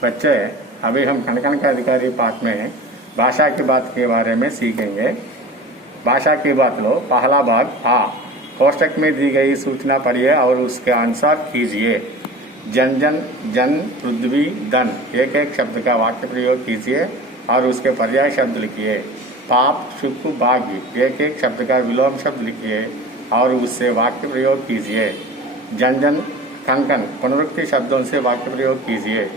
बच्चे, अभी हम कण का अधिकारी पाठ में भाषा की बात के बारे में सीखेंगे। भाषा की बात लो, पहला भाग आ। कोष्टक में दी गई सूचना पढ़िए और उसके अनुसार कीजिए। जन जन, जन, पृथ्वी, धन, एक एक शब्द का वाक्य प्रयोग कीजिए और उसके पर्याय शब्द लिखिए। पाप, सुख, भाग्य, एक एक शब्द का विलोम शब्द लिखिए और उससे वाक्य प्रयोग कीजिए। जन जन, कंकन, पुनरुक्ति शब्दों से वाक्य प्रयोग कीजिए।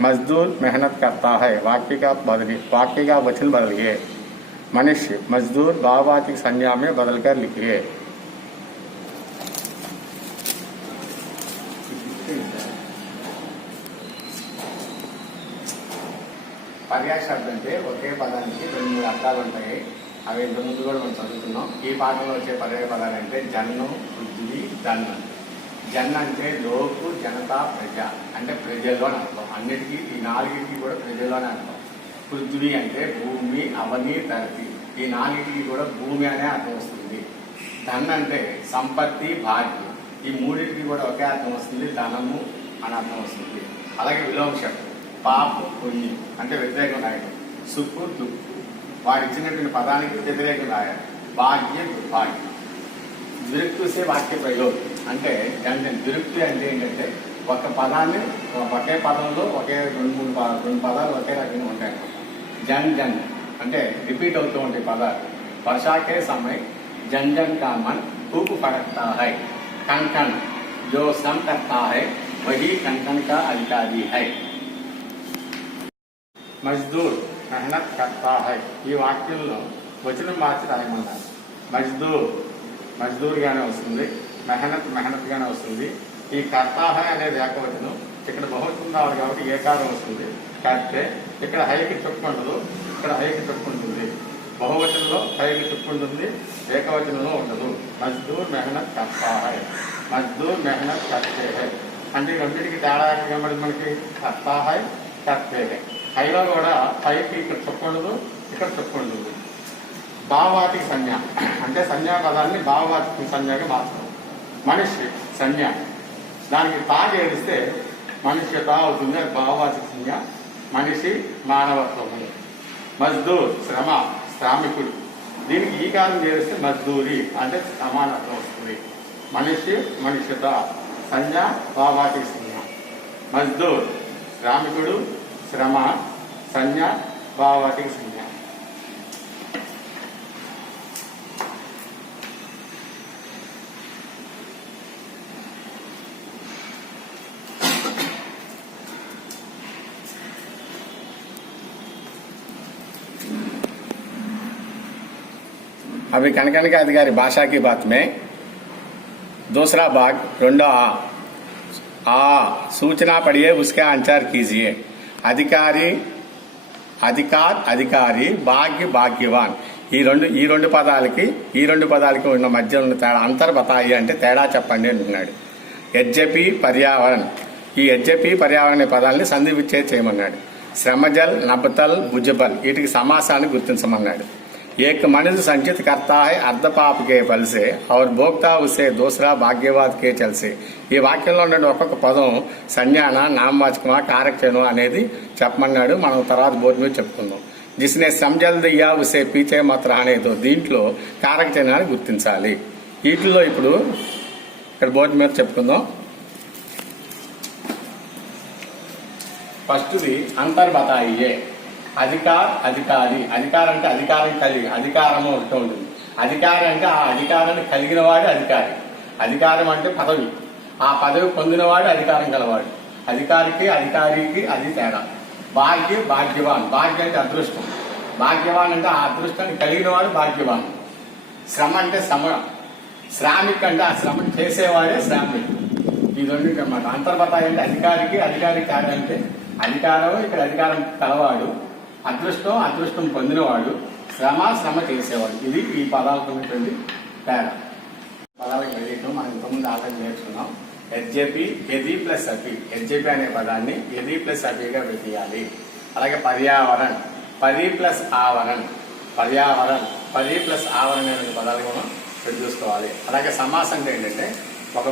मजदूर मेहनत करता है, वाक्य का वचन बदलिए। मनुष्य, मजदूर भाववाचक संज्ञा में बदलकर लिखिए। పర్యాయ శబ్దం అంటే ఒకే పదానికి రెండు మూడు అర్థాలు ఉంటాయి. అవి ఇంత ముందు కూడా మనం చదువుతున్నాం. ఈ పాఠంలో వచ్చే పర్యాయ పదాలు అంటే జన్ను, పృథ్వీ, ధన్. జన్ అంటే లోకు, జనత, ప్రజ అంటే ప్రజల్లో అని అర్థం. అన్నిటికీ ఈ నాలుగింటికి కూడా ప్రజల్లోనే అర్థం. పృథ్వీ అంటే భూమి, అవని, ధరతి. ఈ నాలుగింటికి కూడా భూమి అనే అర్థం వస్తుంది. ధన్ అంటే సంపత్తి, భాగ్యం. ఈ మూడింటికి కూడా ఒకే అర్థం వస్తుంది, ధనము అని అర్థం వస్తుంది. అలాగే విలోమ శబ్దం పాపు, పుణ్యం అంటే వ్యతిరేకం రాయడం. సుక్కు, దుక్కు వాడు ఇచ్చినటువంటి పదానికి వ్యతిరేకం రాయాలి. భాగ్యం, దుర్భాగ్యం. విరుక్తుసే వాక్య ప్రయోగం అంటే విరుక్తి అంటే ఏంటంటే ఒక పదాన్ని ఒకే పదంలో ఒకే రెండు పదాలు ఒకే రకంగా ఉంటాయి. జన్ జన్ అంటే రిపీట్ అవుతూ ఉంటాయి పదాలు. వర్షాకే సమయ జన్ జన్ का मन खूब फड़कता है. कण कण जो श्रम करता है वही कण कण का अधिकारी है. మజ్దూర్ మెహనత్ కర్తా హై. ఈ వాక్యంలో వచనం మార్చి రాయమన్నారు. మజ్దూర్ గానే వస్తుంది, మెహనత్ గానే వస్తుంది. ఈ కర్తా హై అనేది ఏకవచనం, ఇక్కడ బహువచనం రావాలి కాబట్టి ఏకారం వస్తుంది. కర్తే ఇక్కడ హైకి చుక్కుండదు, ఇక్కడ హైకి చుక్కుంటుంది. బహువచనంలో హైకి చుక్కుంటుంది, ఏకవచనంలో ఉండదు. మజ్దూర్ మెహనత్ కర్తా హై, మజ్దూర్ మెహనత్ కర్తే హై. అంటే రెండింటికి తేడా కనబడి మనకి కర్తా హై, కర్తే హై. హైలో కూడా హైకి ఇక్కడ చుక్కుండదు, ఇక్కడ చుక్కుండదు. భావవాచక సంజ్ఞ అంటే సంజ్ఞా పదాన్ని భావవాచక సంజ్ఞగా మార్చడం. మనిషి సంజ్ఞ, దానికి తా చేరిస్తే మనుష్యత అవుతుంది, అది భావవాచక సంజ్ఞ. మనిషి మానవత్వము. మజ్దూర్ శ్రమ, శ్రామికుడు. దీనికి ఈ కాలం చేరిస్తే మజ్దూరి అంటే సమానత్వం వస్తుంది. మనిషి మనుష్యత సంజ్ఞ భావవాచక సంజ్ఞ. మజ్దూర్ శ్రామికుడు, శ్రమ సంజ్ఞ భావవాచక సంజ్ఞ. अभी कण का अधिकारी भाषा की बात में दूसरा भाग रोंडो आ सूचना पढ़िए, उसके अनुसार कीजिए. अधिकारी, अधिकार, अधिकारी, भाग्य, भाग्यवान. ఈ రెండు పదాలకి ఉన్న మధ్య ఉన్న తేడా అంతర్బతాయి అంటే తేడా చెప్పండి అంటున్నాడు. యజ్జపి, పర్యావరణ్. ఈ యజ్జపి, పర్యావరణ పదాలని సంధి విచ్ఛేదం చేయమన్నాడు. శ్రమజల్, నబతల్, భుజబల్ వీటికి సమాసాన్ని గుర్తించమన్నాడు. एक मनुष्य संचित करता है अर्ध पाप के फल से और भोक्ता उसे दूसरा भाग्यवाद के चल से. ఈ వాక్యంలో ఉన్న ఒక్కొక్క పదం సంజ్ఞాన, నామవాచకమా, కారకచనం అనేది చెప్పమన్నాడు. మనం తర్వాత బోర్డు మీద చెప్పుకుందాం. జిస్నే సంజల్ దియా ఉసే పీచే మాత్ర అనేది దీంట్లో కారకచనాన్ని గుర్తించాలి. వీటిల్లో ఇప్పుడు ఇక్కడ బోర్డు మీద చెప్పుకుందాం. ఫస్ట్ది అంతర్బతాయియే. అధికార్, అధికారి. అధికారం అంటే అధికారం కలిగి, అధికారము ఒకటి ఉంటుంది. అధికారి అంటే ఆ అధికారాన్ని కలిగిన వాడు అధికారి. అధికారం అంటే పదవి, ఆ పదవి పొందినవాడు అధికారం గలవాడు. అధికారికి, అధికారికి అది తేడా. భాగ్యం, భాగ్యవాన్. భాగ్యం అంటే అదృష్టం, భాగ్యవాన్ అంటే ఆ అదృష్టాన్ని కలిగిన వాడు భాగ్యవాన్. శ్రమ అంటే శ్రామిక్ అంటే ఆ శ్రమ చేసేవాడే శ్రామిక్. ఈ రెండింటి అన్నమాట. అంతర్బతాయి అంటే అధికారికి, అధికారికి అంటే అధికారం, ఇక్కడ అధికారం కలవాడు. అదృష్టం పొందినవాడు. శ్రమ చేసేవాడు. ఇది ఈ పదాలకు ఉన్నటువంటి తేడా. పదాలకు వెళ్ళటం మనం ఇంతకుముందు ఆలోచన నేర్చుకున్నాం. యజ్జపి, యది ప్లస్ అపి. యజ్జపి అనే పదాన్ని యది ప్లస్ అపిగా పెట్టేయాలి. అలాగే పర్యావరణ్, పది ప్లస్ ఆవరణ్. పది ప్లస్ ఆవరణ్ అనే పదాలు మనం చూసుకోవాలి. అలాగే సమాసం అంటే ఏంటంటే ఒక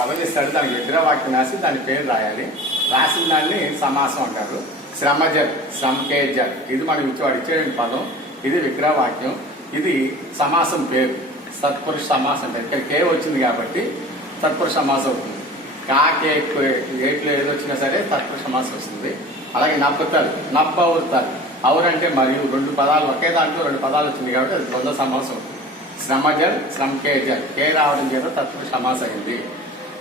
పదం ఇస్తాడు, దానికి ఎదుర వాక్యం రాసి దాని పేరు రాయాలి. రాసిన దాన్ని సమాసం అంటారు. శ్రమజల్, శ్రమకేజల్ ఇది మనం ఇచ్చే పదం. ఇది విగ్రహవాక్యం. ఇది సమాసం పేరు, తత్పురుష సమాసం అంటారు. ఇక్కడ కే వచ్చింది కాబట్టి తత్పురుష సమాసం అవుతుంది. కాకే ఏట్లో ఏది వచ్చినా సరే తత్పురుష సమాసం వస్తుంది. అలాగే నబ్బతల్, నబ్బవుతల్, అవురంటే మరియు రెండు పదాలు ఒకే దాంట్లో రెండు పదాలు వచ్చింది కాబట్టి అది ద్వంద్వ సమాసం అవుతుంది. శ్రమజల్, శ్రమకేజల్ కే రావడం చేత తత్పురుష సమాసం అయింది.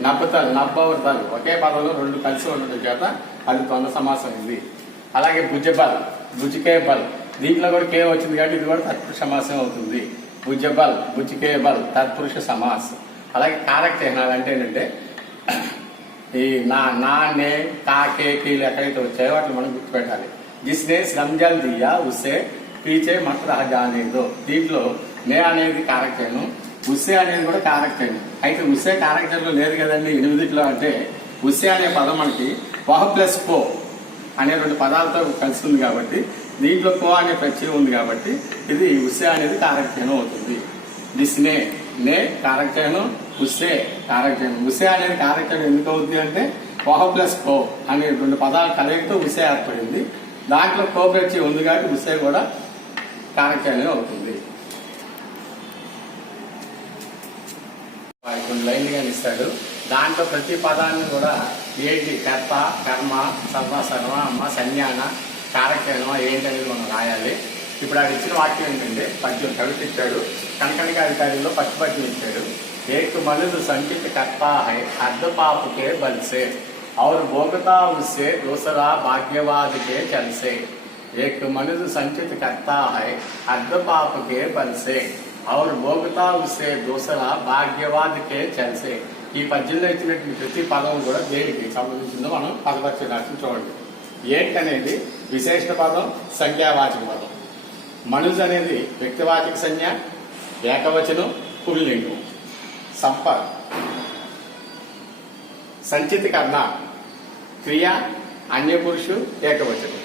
నబ్బతల్, నబ్బవుతల్ ఒకే పదంలో రెండు కలిసి ఉండడం చేత అది ద్వంద్వ సమాసం అయింది. అలాగే భుజబల్, భుజికే బల్ దీంట్లో కూడా కే వచ్చింది కాబట్టి ఇది కూడా తత్పురుష సమాసం అవుతుంది. భుజబల్, భుజికే బల్ తత్పురుష సమాసం. అలాగే కారక చిహ్నాలు అంటే ఏంటంటే ఈ నా, నే, కా, కే, కీలు ఎక్కడైతే వచ్చాయో వాటిని మనం గుర్తుపెట్టాలి. జిస్నే శ్రమజల్ దియా ఉస్సే పీచే మట్ రహ జానే దో దీంట్లో నే అనేది కారక చిహ్నం, ఉస్సే అనేది కూడా కారక చిహ్నం. అయితే ఉస్సే కారక చిహ్నం లేదు కదండి 8లో. అంటే ఉస్సే అనే పదం మనకి వహ ప్లస్ కో అనే రెండు పదాలతో కలిసి ఉంది కాబట్టి దీంట్లో కో అనే ప్రత్యయం ఉంది కాబట్టి ఇది ఉస్సే అనేది కారక చిహ్నం అవుతుంది. జిస్నే నే కారక చిహ్నం, ఉస్సే కారక చిహ్నం. ఉస్సే అనేది కారక చిహ్నం ఎందుకు అవుతుంది అంటే వహ ప్లస్ కో అనే రెండు పదాల కలయికతో ఉస్సే ఏర్పడింది. దాంట్లో కో ప్రత్యయం ఉంది కాబట్టి ఉస్సే కూడా కారక చిహ్నం అవుతుంది. కొన్ని లైన్లుగా ఇస్తాడు. దాంట్లో ప్రతి పదాన్ని కూడా ఏంటి కర్త, కర్మ, సర్వ, సర్వ, అమ్మ, సంజ్ఞాన, కారకం ఏంటి అనేది మనం రాయాలి. ఇప్పుడు అది ఇచ్చిన వాక్యం ఏంటంటే పద్యం కవిత ఇచ్చాడు. కనకనిక అధికారిలో పద్యం ఇచ్చాడు. ఏక్ మనుదు సంచిత కర్తా హై అర్ధ పాపుకే బల్సే और भोगता उससे दूसरा भाग्यवाद के चल से एक मनुष्य संचित करता है अर्ध पाप के बल से और भोगता उससे दूसरा भाग्यवाद के चल से. ఈ పద్యంలో ఇచ్చినటువంటి ప్రతి పదం కూడా దేనికి సంబంధించిందో మనం పదపక్షం చూడండి. ఏక్ అనేది విశేషణ పదం, సంఖ్యావాచక పదం. మనుజు అనేది వ్యక్తివాచక సంజ్ఞ, ఏకవచనం, పుల్లింగం. సంపద, సంచిత కర్ణ క్రియ, అన్యపురుషు, ఏకవచనం.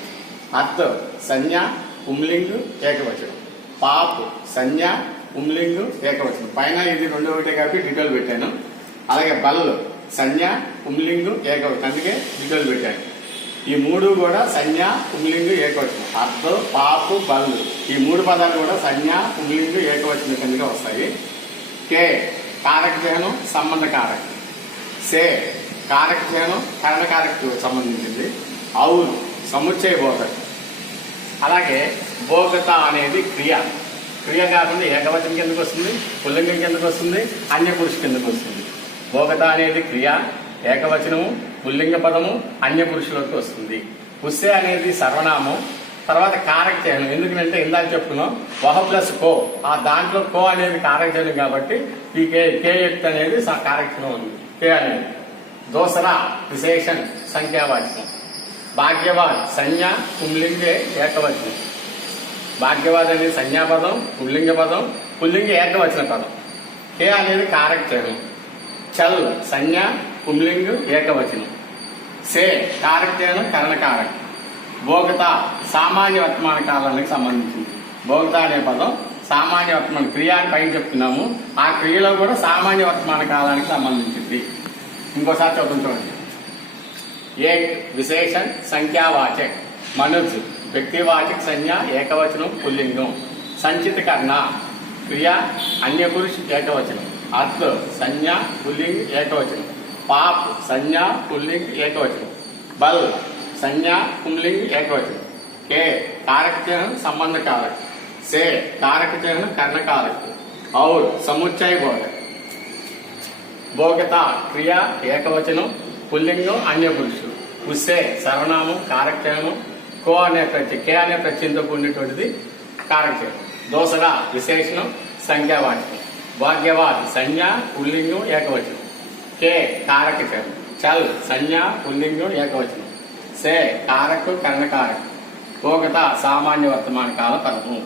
అర్థ సంజ్ఞ, పుంలింగు, ఏకవచనం. పాప్ సంజ్ఞ, పుంలింగు, ఏకవచనం. పైన ఇది 2 ఒకటే కాబట్టి డీటెయిల్ పెట్టాను. అలాగే బల్ సంజ్ఞ, పుంలింగు, ఏకవచనం. అందుకే డీటెయిల్ పెట్టాను. ఈ 3 కూడా సంజ్ఞ, పుంలింగు, ఏకవచనం. అర్థ, పాపు, బల్ ఈ 3 పదాలు కూడా సంజ్ఞ, పుంలింగు, ఏకవచనం కిందగా వస్తాయి. కే కారక చిహ్నం, సంబంధ కారక. సే కారక చిహ్నం, కరణకారక సంబంధించింది. ఔర్ సముచ్చయ బోధక. అలాగే భోగత అనేది క్రియ. క్రియ కాకుండా ఏకవచనం కిందకు వస్తుంది, పుల్లింగం కిందకు వస్తుంది, అన్యపురుషు కిందకు వస్తుంది. భోగత అనేది క్రియ, ఏకవచనము, పుల్లింగ పదము, అన్యపురుషులకు వస్తుంది. ఉస్సే అనేది సర్వనామం. తర్వాత కారక చిహ్నం. ఎందుకంటే ఇందాక చెప్పుకున్నాం వహ ప్లస్ కో, ఆ దాంట్లో కో అనేది కారక చిహ్నం కాబట్టి ఈ కే యుక్త అనేది కారక చిహ్నం ఉంది. కే అనేది దోసరా విశేషణ సంఖ్యావాచకం. భాగ్యవాద్ సంజ్ఞ, పుంలింగే, ఏకవచనం. భాగ్యవాద్ అనేది సంజ్ఞాపదం, పుల్లింగ పదం, పుల్లింగ ఏకవచన పదం. కే అనేది కారక చిహ్నం. చల్ సంజ్ఞ, పుంలింగు, ఏకవచనం. సే కారక చిహ్నం, కరణకారక. భోగత సామాన్య వర్తమాన కాలానికి సంబంధించింది. భోగత అనే పదం సామాన్య వర్తమాన క్రియ అని పైన చెప్తున్నాము. ఆ క్రియలో కూడా సామాన్య వర్తమాన కాలానికి సంబంధించింది. ఇంకోసారి చదువుకోండి. ఏక్ విశేషణ సంఖ్యావాచక్. మనుజ్ వ్యక్తివాచక సంజ్ఞ, ఏకవచనం, పుల్లింగం. సంచిత కర్ణ క్రియ, అన్యపురుష, ఏకవచనం. అర్థ సంజ్ఞ, పుల్లింగ్, ఏకవచనం. పాప్ సంజ్ఞ, పుల్లింగ్, ఏకవచనం. బల్ సంజ్ఞ, పుంలింగ్, ఏకవచనం. కే కారక చిహ్నం, సంబంధ కారక. సే కారక చిహ్నం, కర్ణకారక. ఔర్ సముచ్చయ బోధక. భోగత క్రియ, ఏకవచనం, పుల్లింగం, అన్యపురుషులు. ఉస్సే సర్వనామం, కారక చిహ్నం. కో అనే కే అనే ప్రత్యయంతో కూడినటువంటిది కారక చిహ్నం. దోసరా విశేషణం, సంఖ్యావాచకం. భాగ్యవాద్ సంజ్ఞ, పుల్లింగం, ఏకవచనం. కే కారక చిహ్నం. చల్ సంజ్ఞ, పుల్లింగం, ఏకవచనం. సే కారక, కర్ణకారక. భోగత సామాన్య వర్తమాన కాల పదము.